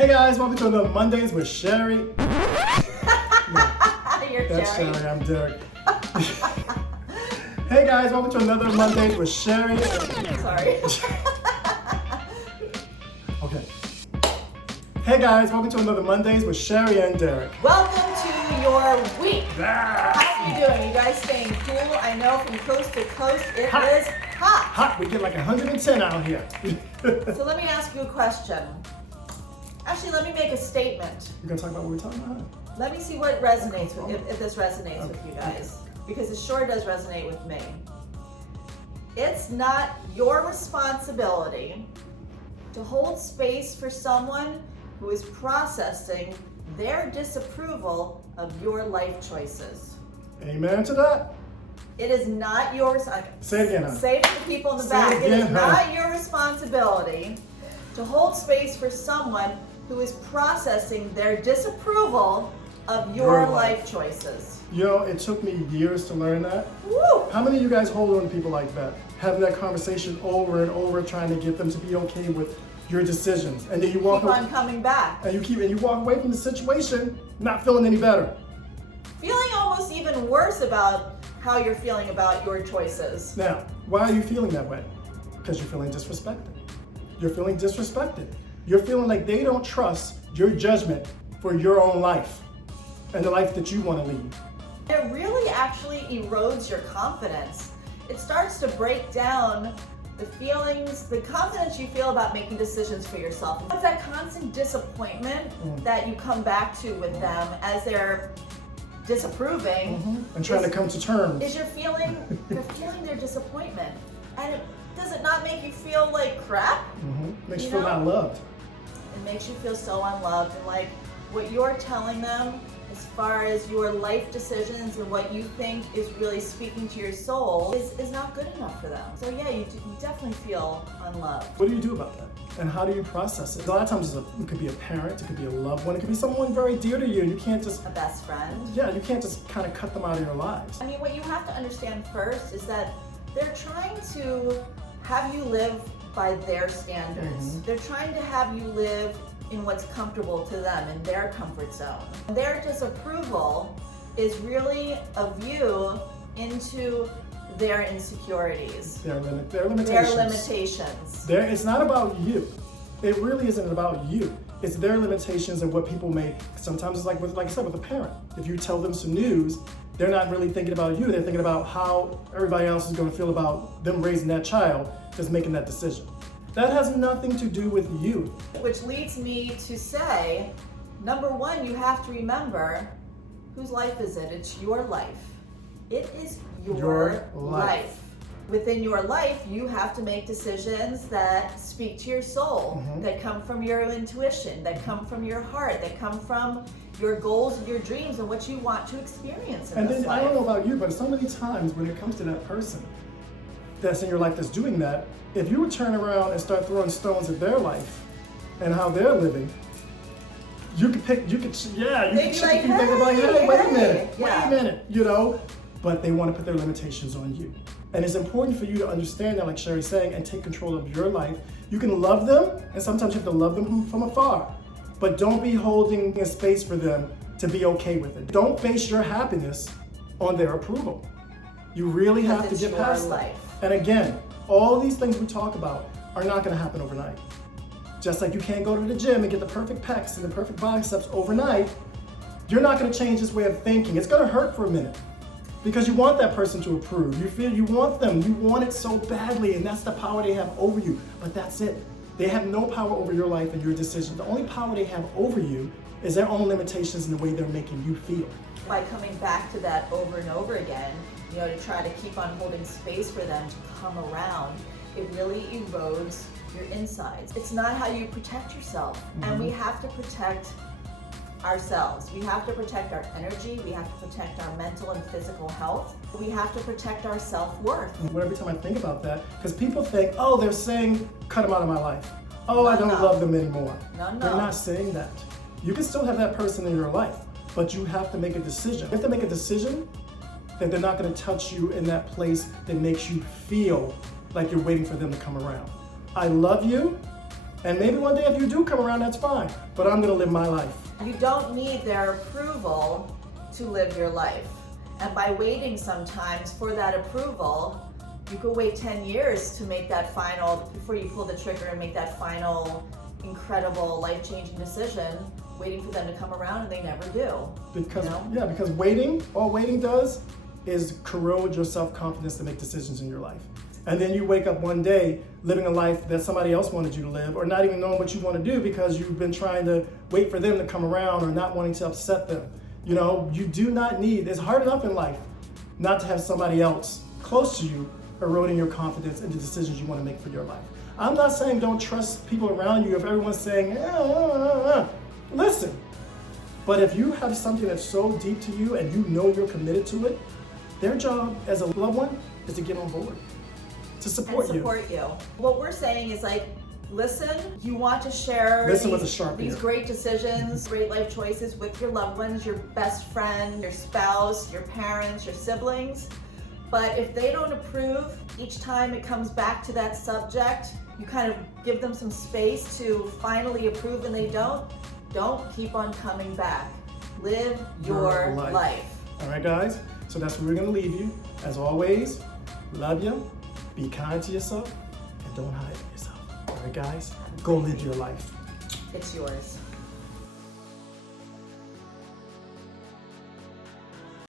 Hey guys, welcome to another Mondays with Sheri. You're That's Sheri. Sheri, I'm Derek. Hey guys, welcome to another Mondays with Sheri. Sorry. Okay. Hey guys, welcome to another Mondays with Sheri and Derek. Welcome to your week. Ah, How are you doing? You guys staying cool? I know from coast to coast it Hot. is hot. hot, we get like 110 out here. So let me ask you a question. Actually, let me make a statement. We're gonna talk about what we're talking about? Let me see what resonates with, if this resonates with you Okay. guys, because it sure does resonate with me. It's not your responsibility to hold space for someone who is processing their disapproval of your life choices. Amen to that? It is not your Say it again, huh? Say it for the people in the Say back. it It is again, huh? not your responsibility to hold space for someone who is processing their disapproval of your life choices. You know, it took me years to learn that. Woo! How many of you guys hold on to people like that? Having that conversation over and over, trying to get them to be okay with your decisions. And then you walk Keep on coming back. and you walk away from the situation not feeling any better. Feeling almost even worse about how you're feeling about your choices. Now, why are you feeling that way? Because you're feeling disrespected. You're feeling disrespected. You're feeling like they don't trust your judgment for your own life and the life that you want to lead. It really actually erodes your confidence. It starts to break down the feelings, the confidence you feel about making decisions for yourself. It's that constant disappointment that you come back to with them as they're disapproving. And trying to come to terms. Is you're feeling their disappointment. And does it not make you feel like crap? Makes you You feel know? not loved. It makes you feel so unloved, and like what you're telling them as far as your life decisions and what you think is really speaking to your soul is not good enough for them. So yeah, you definitely feel unloved. What do you do about that? And how do you process it? A lot of times it could be a parent, it could be a loved one, it could be someone very dear to you. You can't just, A best friend. you can't just kind of cut them out of your lives. I mean, what you have to understand first is that they're trying to have you live by their standards. They're trying to have you live in what's comfortable to them, in their comfort zone. Their disapproval is really a view into their insecurities, Their limitations. their limitations. It's not about you. It really isn't about you. It's their limitations and what people may, sometimes it's like I said, with a parent. If you tell them some news, they're not really thinking about you. They're thinking about how everybody else is going to feel about them raising that child, just making that decision. That has nothing to do with you. Which leads me to say, number one, you have to remember, whose life is it? It's your life. It is your life. Within your life, you have to make decisions that speak to your soul, that come from your intuition, that come from your heart, that come from your goals and your dreams and what you want to experience in And this then, life. I don't know about you, but so many times when it comes to that person that's in your life that's doing that, if you would turn around and start throwing stones at their life and how they're living, you could check a few things like, hey, wait a minute, you know? But they want to put their limitations on you. And it's important for you to understand that, like Sheri's saying, and take control of your life. You can love them, and sometimes you have to love them from afar. But don't be holding a space for them to be okay with it. Don't base your happiness on their approval. You really have to get past that. And again, all these things we talk about are not going to happen overnight. Just like you can't go to the gym and get the perfect pecs and the perfect biceps overnight, you're not going to change this way of thinking. It's going to hurt for a minute because you want that person to approve. You feel you want them. You want it so badly, and that's the power they have over you. But that's it. They have no power over your life and your decisions. The only power they have over you is their own limitations and the way they're making you feel. By coming back to that over and over again, you know, to try to keep on holding space for them to come around, it really erodes your insides. It's not how you protect yourself. And we have to protect ourselves. We have to protect our energy. We have to protect our mental and physical health. We have to protect our self-worth. Every time I think about that, because people think, oh, they're saying, cut them out of my life. Oh, I don't love them anymore. No. They're not saying that. You can still have that person in your life, but you have to make a decision. You have to make a decision that they're not going to touch you in that place that makes you feel like you're waiting for them to come around. I love you, And maybe one day if you do come around, that's fine. But I'm gonna live my life. You don't need their approval to live your life. And by waiting sometimes for that approval, you could wait 10 years to make that final, before you pull the trigger and make that final, incredible, life-changing decision, waiting for them to come around, and they never do. Because, you know? yeah, because waiting, all waiting does is corrode your self-confidence to make decisions in your life. And then you wake up one day living a life that somebody else wanted you to live, or not even knowing what you want to do because you've been trying to wait for them to come around or not wanting to upset them. You know, you do not need, it's hard enough in life not to have somebody else close to you eroding your confidence in the decisions you want to make for your life. I'm not saying don't trust people around you if everyone's saying, listen. But if you have something that's so deep to you and you know you're committed to it, their job as a loved one is to get on board, to support you. What we're saying is like, listen, you want to share these great decisions, great life choices with your loved ones, your best friend, your spouse, your parents, your siblings. But if they don't approve, each time it comes back to that subject, you kind of give them some space to finally approve and they don't keep on coming back. Live your life. All right, guys? So that's where we're going to leave you. As always, love you, be kind to yourself, and don't hide yourself. All right, guys? Go live your life. It's yours.